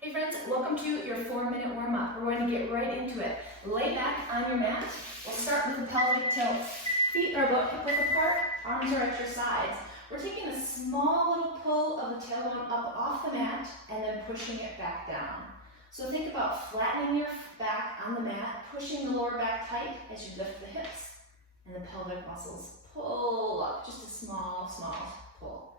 Hey friends, welcome to your 4-minute warm-up. We're going to get right into it. Lay back on your mat. We'll start with the pelvic tilt. Feet are about hip-width apart, arms are at your sides. We're taking a small little pull of the tailbone up off the mat and then pushing it back down. So think about flattening your back on the mat, pushing the lower back tight as you lift the hips and the pelvic muscles pull up, just a small pull.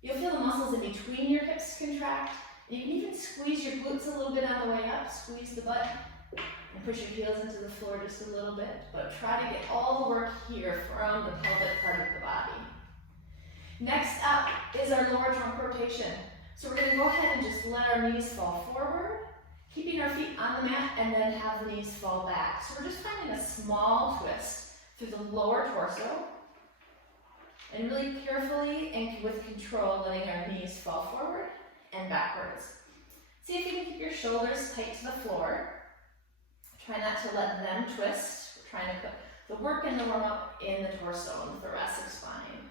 You'll feel the muscles in between your hips contract. You can even squeeze your glutes a little bit on the way up, squeeze the butt, and push your heels into the floor just a little bit, but try to get all the work here from the pelvic part of the body. Next up is our lower trunk rotation. So we're gonna go ahead and just let our knees fall forward, keeping our feet on the mat, and then have the knees fall back. So we're just finding a small twist through the lower torso, and really carefully and with control, letting our knees fall forward and backwards. See if you can keep your shoulders tight to the floor. Try not to let them twist. We're trying to put the work and the warm-up in the torso and the thoracic spine.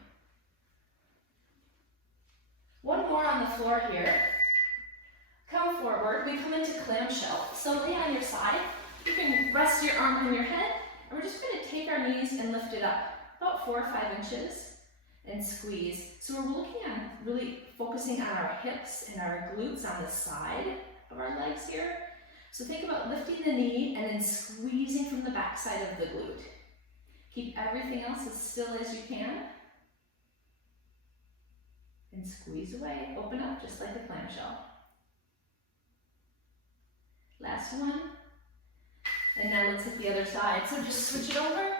One more on the floor here. Come forward. We come into clamshell. So lay on your side. You can rest your arm on your head, and we're just going to take our knees and lift it up about 4 or 5 inches. And squeeze. So we're looking at really focusing on our hips and our glutes on the side of our legs here. So think about lifting the knee and then squeezing from the back side of the glute. Keep everything else as still as you can. And squeeze away. Open up just like a clamshell. Last one. And now let's hit the other side. So just switch it over.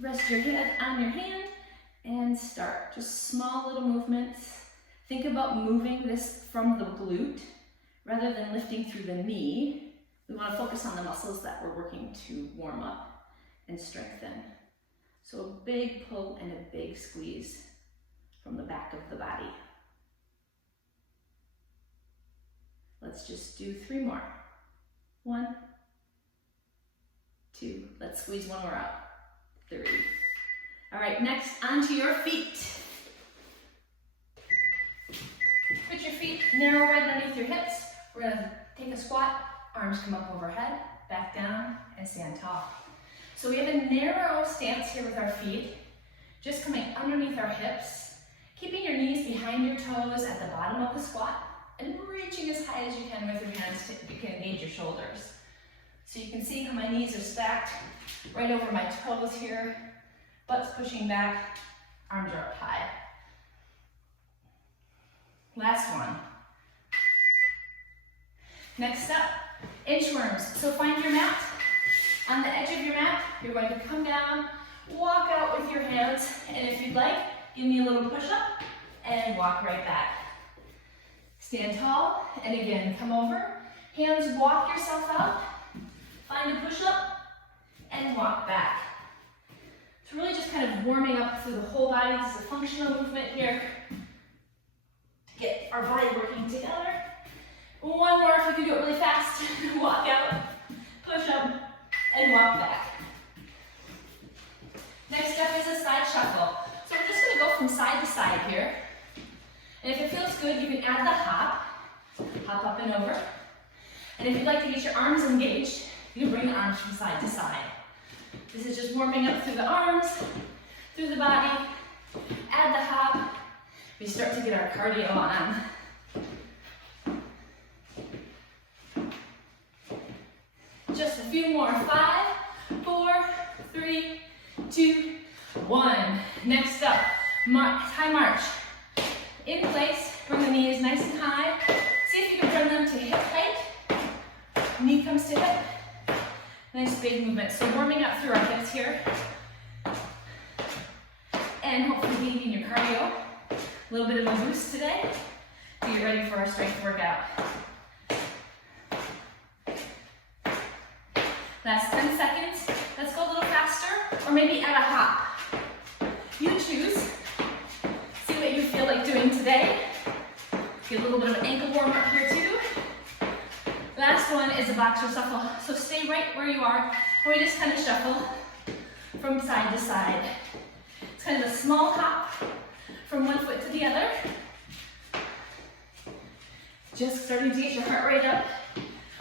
Rest your head on your hand and start. Just small little movements. Think about moving this from the glute rather than lifting through the knee. We want to focus on the muscles that we're working to warm up and strengthen. So a big pull and a big squeeze from the back of the body. Let's just do 3 more. 1, 2. Let's squeeze one more out. 3. All right, next onto your feet. Put your feet narrow right underneath your hips. We're gonna take a squat, arms come up overhead, back down, and stand tall. So we have a narrow stance here with our feet, just coming underneath our hips, keeping your knees behind your toes at the bottom of the squat, and reaching as high as you can with your hands to engage your shoulders. So you can see how my knees are stacked right over my toes here, butt's pushing back, arms are up high. Last one. Next up, inchworms. So find your mat. On the edge of your mat, you're going to come down, walk out with your hands, and if you'd like, give me a little push-up, and walk right back. Stand tall, and again, come over, hands walk yourself out, find a push-up, and walk back. So really just kind of warming up through the whole body. This is a functional movement here to get our body working together. One more if you can do it really fast. Walk out, push up, and walk back. Next up is a side shuffle. So we're just going to go from side to side here. And if it feels good, you can add the hop. Hop up and over. And if you'd like to get your arms engaged, you can bring the arms from side to side. This is just warming up through the arms, through the body. Add the hop. We start to get our cardio on. Just a few more. 5, 4, 3, 2, 1. Next up, high march. In place, bring the knees nice and high. See if you can bring them to hip height. Knee comes to hip. Nice big movement. So warming up through our hips here. And hopefully leading your cardio. A little bit of a boost today to get ready for our strength workout. Last 10 seconds. Let's go a little faster, or maybe add a hop. You choose. See what you feel like doing today. Get a little bit of an ankle warm up here too. Last one is a boxer shuffle. So stay right where you are, and we just kind of shuffle from side to side. It's kind of a small hop from one foot to the other. Just starting to get your heart rate up.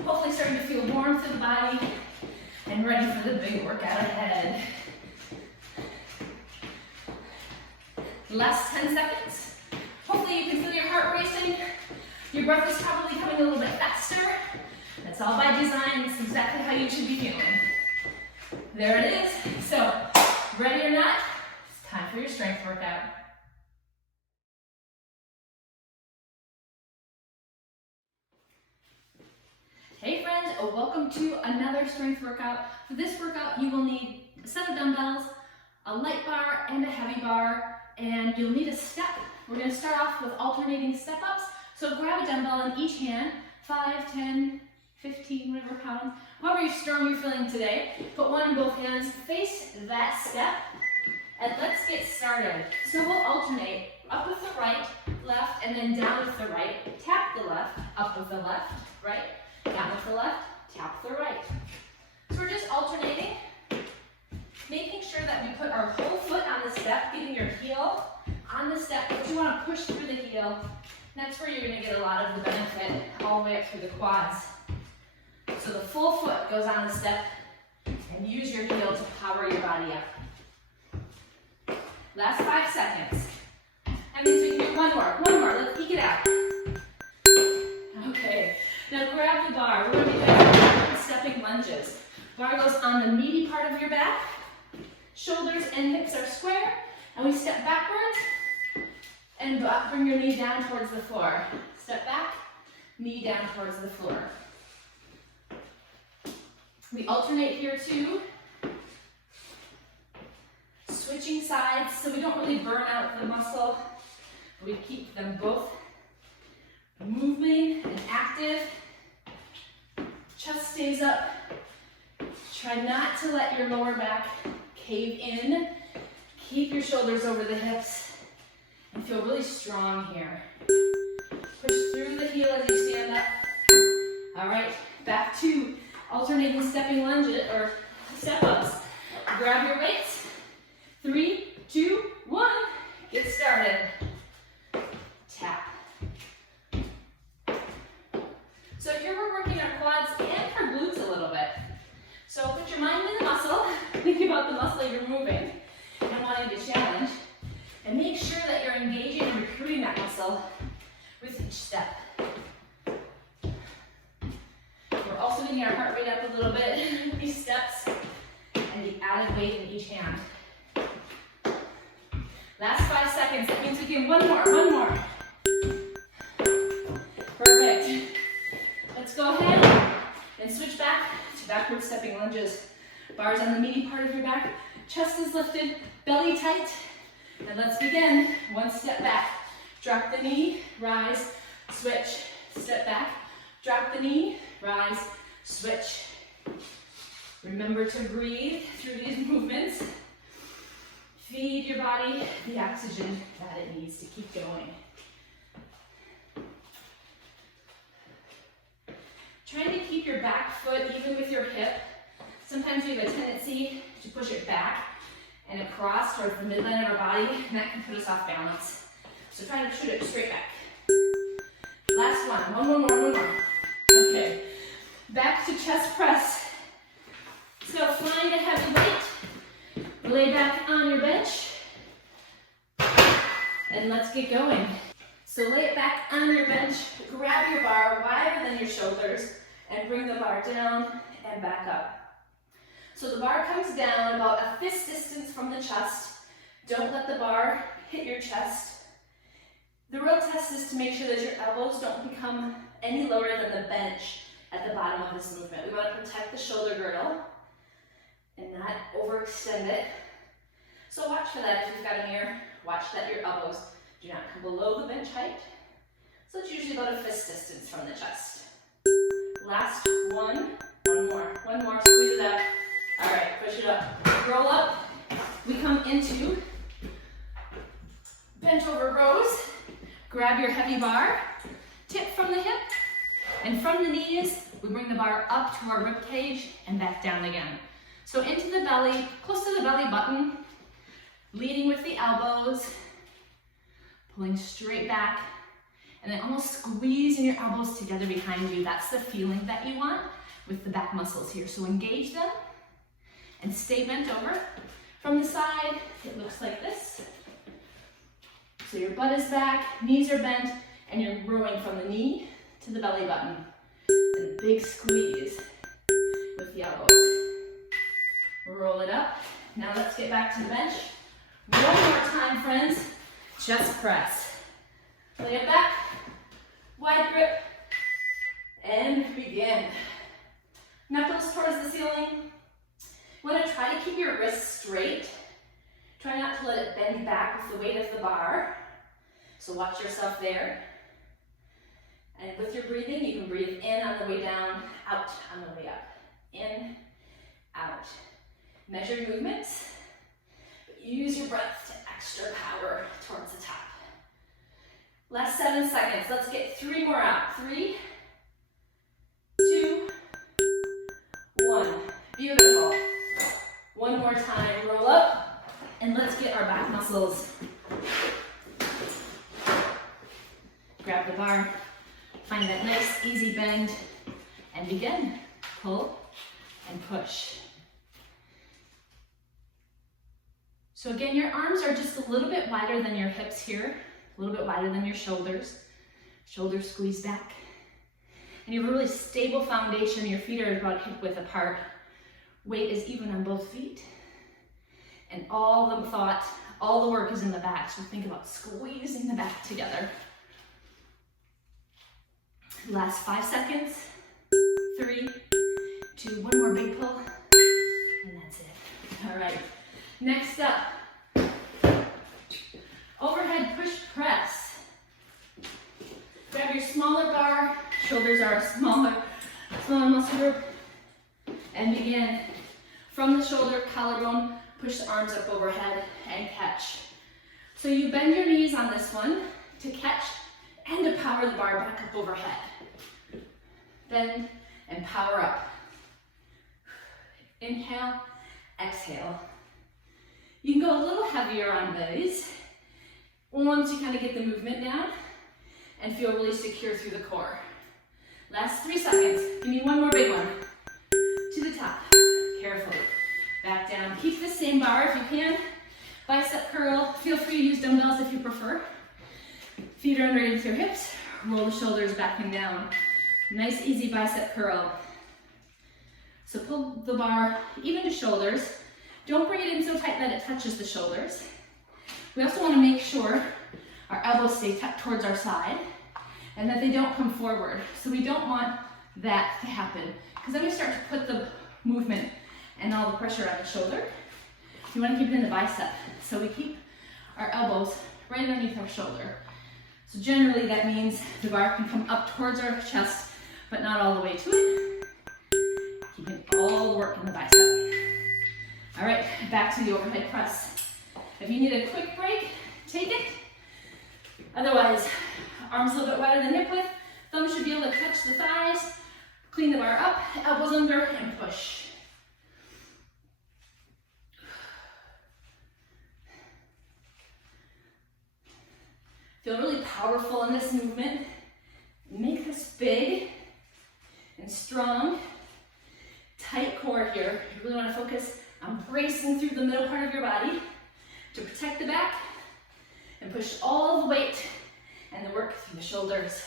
Hopefully starting to feel warm through the body and ready for the big workout ahead. Last 10 seconds. Hopefully you can feel your heart racing. Your breath is probably coming a little bit faster. That's all by design. It's exactly how you should be feeling. There it is. So, ready or not, it's time for your strength workout. Hey friends, welcome to another strength workout. For this workout, you will need a set of dumbbells, a light bar, and a heavy bar, and you'll need a step. We're going to start off with alternating step-ups. So grab a dumbbell in each hand, 5, 10, 15, whatever pounds, however strong you're feeling today. Put one in both hands, face that step, and let's get started. So we'll alternate up with the right, left, and then down with the right. Tap the left, up with the left, right, down with the left, tap the right. So we're just alternating, making sure that we put our whole foot on the step, getting your heel on the step, but you want to push through the heel. That's where you're going to get a lot of the benefit all the way up through the quads. So the full foot goes on the step and use your heel to power your body up. Last 5 seconds. That means we can do one more. Let's eke it out. Okay, now grab the bar. We're going to be doing stepping lunges. Bar goes on the meaty part of your back. Shoulders and hips are square, and we step backwards and bring your knee down towards the floor. Step back, knee down towards the floor. We alternate here too. Switching sides so we don't really burn out the muscle. We keep them both moving and active. Chest stays up. Try not to let your lower back cave in. Keep your shoulders over the hips and feel really strong here. Push through the heel as you stand up. All right, back to alternating stepping lunges or step-ups. Grab your weights. 3, 2, 1. Get started. Tap. So here we're working our quads and our glutes a little bit. So put your mind in the muscle. Think about the muscle you're moving and wanting to challenge. And make sure that you're engaging and recruiting that muscle with each step. We're also getting our heart rate up a little bit with these steps and the added weight in each hand. Last 5 seconds. That means we can one more. Perfect. Let's go ahead and switch back to backward stepping lunges. Bars on the meaty part of your back. Chest is lifted, belly tight. And let's begin. One step back. Drop the knee, rise, switch, step back. Drop the knee, rise, switch. Remember to breathe through these movements. Feed your body the oxygen that it needs to keep going. Trying to keep your back foot even with your hip. Sometimes we have a tendency to push it back and across towards the midline of our body, and that can put us off balance. So try to shoot it straight back. Last one. One more. Okay. Back to chest press. So find a heavy weight. Lay back on your bench. And let's get going. So lay it back on your bench. Grab your bar wider than your shoulders and bring the bar down and back up. So the bar comes down about a fist distance from the chest. Don't let the bar hit your chest. The real test is to make sure that your elbows don't become any lower than the bench at the bottom of this movement. We want to protect the shoulder girdle and not overextend it. So watch for that if you've got a mirror. Watch that your elbows do not come below the bench height. So it's usually about a fist distance from the chest. Last one more, squeeze it up. All right, push it up. Roll up. We come into bent over rows. Grab your heavy bar, tip from the hip, and from the knees, we bring the bar up to our rib cage and back down again. So into the belly, close to the belly button, leading with the elbows, pulling straight back, And then almost squeezing your elbows together behind you. That's the feeling that you want with the back muscles here. So engage them and stay bent over. From the side, it looks like this. So your butt is back, knees are bent, and you're rowing from the knee to the belly button. And a big squeeze with the elbows. Roll it up. Now let's get back to the bench. One more time, friends. Chest press. Lay it back. Wide grip. And begin. Knuckles towards the ceiling. You want to try to keep your wrists straight. Try not to let it bend back with the weight of the bar. So watch yourself there. And with your breathing, you can breathe in on the way down, out on the way up. In, out. Measure movements, but use your breath to extra power towards the top. Last 7 seconds. Let's get 3 more out. 3, 2, 1. Beautiful. One more time. Roll up, and let's get our back muscles. Grab the bar, find that nice easy bend, and begin. Pull and push. So again, your arms are just a little bit wider than your hips here, a little bit wider than your shoulders. Shoulders squeeze back. And you have a really stable foundation. Your feet are about hip width apart. Weight is even on both feet. And all the thought, all the work is in the back. So think about squeezing the back together. Last 5 seconds. 3, 2, one more big pull. And that's it. All right. Next up, overhead push press. Grab your smaller bar, shoulders are a smaller muscle group, and begin from the shoulder, collarbone, push the arms up overhead and catch. So you bend your knees on this one to catch and to power the bar back up overhead. Bend and power up. Inhale, exhale. You can go a little heavier on these once you kind of get the movement down and feel really secure through the core. Last 3 seconds. Give me one more big one. To the top. Carefully. Back down. Keep the same bar if you can. Bicep curl. Feel free to use dumbbells if you prefer. Feet are underneath your hips. Roll the shoulders back and down. Nice easy bicep curl. So pull the bar even to shoulders. Don't bring it in so tight that it touches the shoulders. We also want to make sure our elbows stay tucked towards our side and that they don't come forward. So we don't want that to happen because then we start to put the movement and all the pressure on the shoulder. We want to keep it in the bicep. So we keep our elbows right underneath our shoulder. So generally that means the bar can come up towards our chest, but not all the way to it. Keeping all the work in the bicep. All right, back to the overhead press. If you need a quick break, take it. Otherwise, arms a little bit wider than hip width. Thumbs should be able to touch the thighs. Clean the bar up, elbows under, and push. Feel really powerful in this movement. Make this big and strong. Tight core here. You really want to focus on bracing through the middle part of your body to protect the back and push all the weight and the work through the shoulders.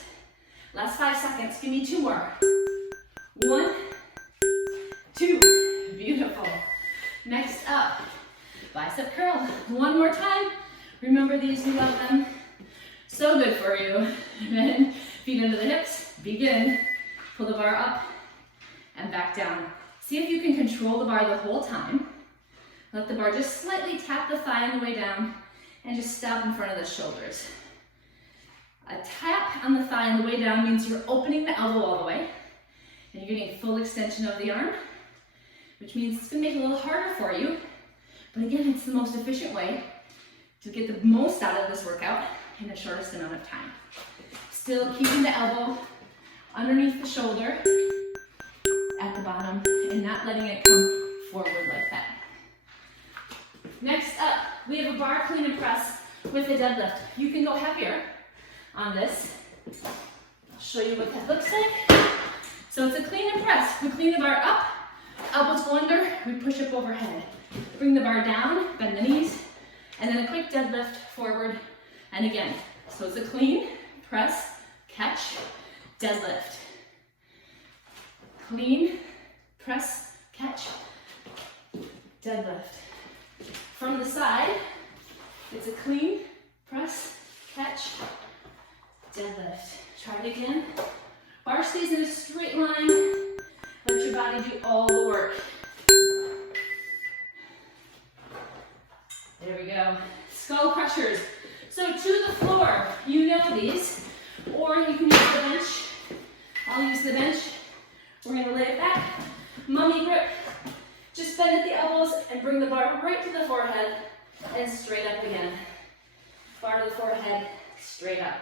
Last 5 seconds. Give me 2 more. 1, 2. Beautiful. Next up, bicep curl. One more time. Remember these, we love them. So good for you. And feet into the hips. Begin. Pull the bar up and back down. See if you can control the bar the whole time. Let the bar just slightly tap the thigh on the way down and just stop in front of the shoulders. A tap on the thigh on the way down means you're opening the elbow all the way and you're getting full extension of the arm, which means it's going to make it a little harder for you. But again, it's the most efficient way to get the most out of this workout in the shortest amount of time. Still keeping the elbow underneath the shoulder at the bottom and not letting it come forward like that. Next up, we have a bar clean and press with a deadlift. You can go heavier on this I'll show you what that looks like. So it's a clean and press. We clean the bar up, elbows go under, we push up overhead. Bring the bar down, bend the knees, and then a quick deadlift forward and again. So it's a clean, press, catch, deadlift. Clean, press, catch, deadlift. From the side, it's a clean, press, catch, deadlift. Try it again. Bar stays in a straight line. Let your body do all the work. There we go. Skull crushers. So to the floor, you know these, or you can use the bench. I'll use the bench. We're going to lay it back. Mummy grip. Just bend at the elbows and bring the bar right to the forehead and straight up again. Bar to the forehead, straight up.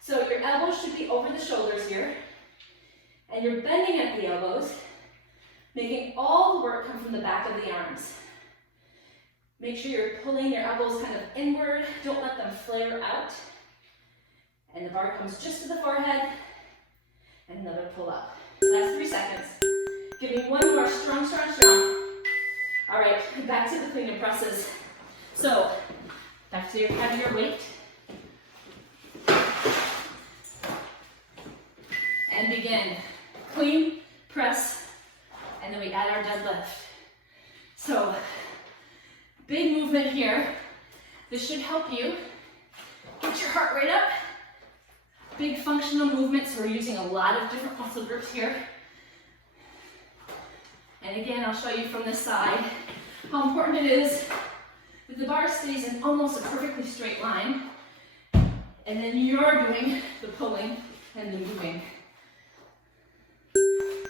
So your elbows should be over the shoulders here, and you're bending at the elbows, making all the work come from the back of the arms. Make sure you're pulling your elbows kind of inward, don't let them flare out. And the bar comes just to the forehead, and another pull up. Last 3 seconds. Give me one more, strong, strong, strong. All right, back to the clean and presses. So, back to your heavier weight. And begin. Clean, press, and then we add our deadlift. So, big movement here. This should help you get your heart rate up. Big functional movements. So we're using a lot of different muscle groups here. And again, I'll show you from this side how important it is that the bar stays in almost a perfectly straight line. And then you're doing the pulling and the moving.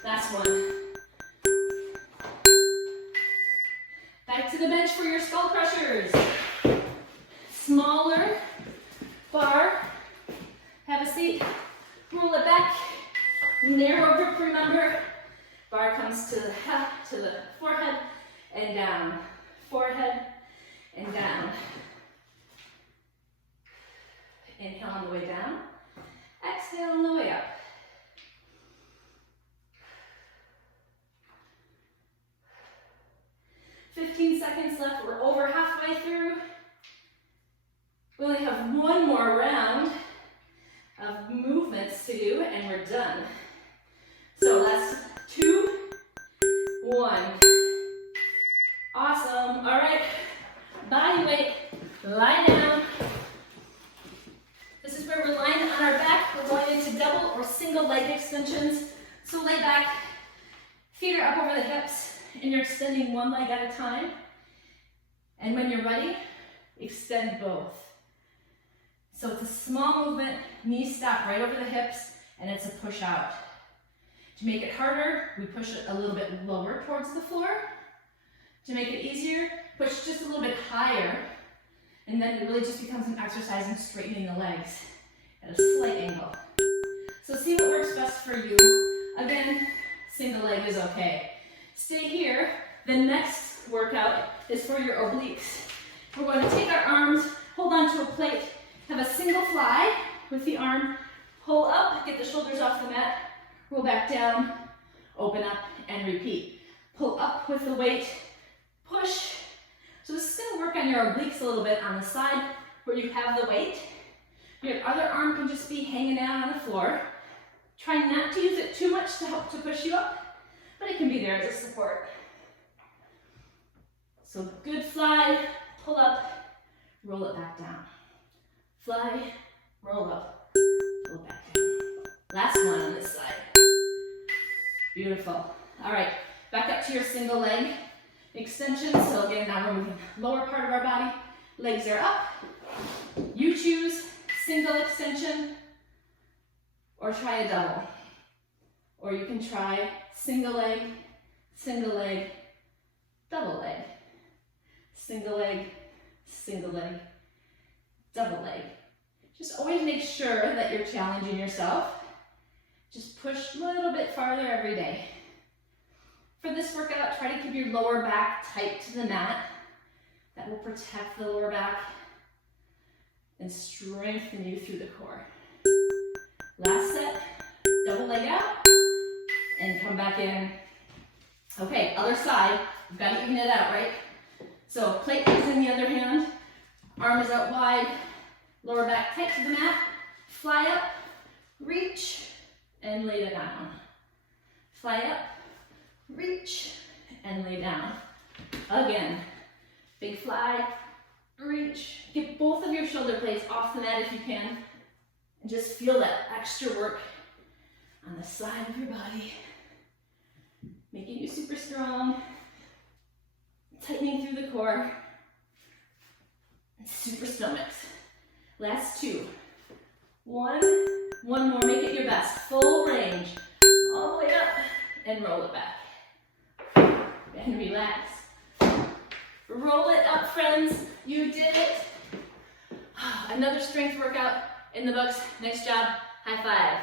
Last one. Back to the bench for your skull crushers. Smaller bar. Have a seat. Roll it back. Narrow grip, remember. Bar comes to the forehead and down. Forehead and down. Inhale on the way down. Exhale on the way up. "15 seconds left. We're over halfway through. We only have one more round of movements to do, and we're done. So that's 2, 1. Awesome. All right. Body weight. Lie down. This is where we're lying on our back. We're going into double or single leg extensions. So lay back. Feet are up over the hips. And you're extending one leg at a time. And when you're ready, extend both. So it's a small movement, knees stop right over the hips, and it's a push out. To make it harder, we push it a little bit lower towards the floor. To make it easier, push just a little bit higher, and then it really just becomes an exercise in straightening the legs at a slight angle. So see what works best for you. Again, single leg is okay. Stay here. The next workout is for your obliques. We're going to take our arms, hold on to a plate, have a single fly with the arm, pull up, get the shoulders off the mat, roll back down, open up, and repeat. Pull up with the weight, push. So this is going to work on your obliques a little bit on the side where you have the weight. Your other arm can just be hanging out on the floor. Try not to use it too much to help to push you up, but it can be there as a support. So good fly, pull up, roll it back down. Fly, roll up, pull it back down. Last one on this side. Beautiful. All right, back up to your single leg extension. So again, now we're moving lower part of our body. Legs are up. You choose single extension or try a double. Or you can try single leg, double leg. Single leg, double leg. Just always make sure that you're challenging yourself. Just push a little bit farther every day. For this workout, try to keep your lower back tight to the mat. That will protect the lower back and strengthen you through the core. Last set, double leg out, and come back in. Okay, other side, you've got to even it out, right? So plate is in the other hand, arm is out wide, lower back tight to the mat, fly up, reach, and lay down. Fly up, reach, and lay down. Again, big fly, reach. Get both of your shoulder blades off the mat if you can, and just feel that extra work on the side of your body, making you super strong, tightening through the core, and super stomachs. Last two. One more, make it your best. Full range, all the way up, and roll it back. And relax. Roll it up, friends. You did it. Another strength workout in the books. Nice job. High five.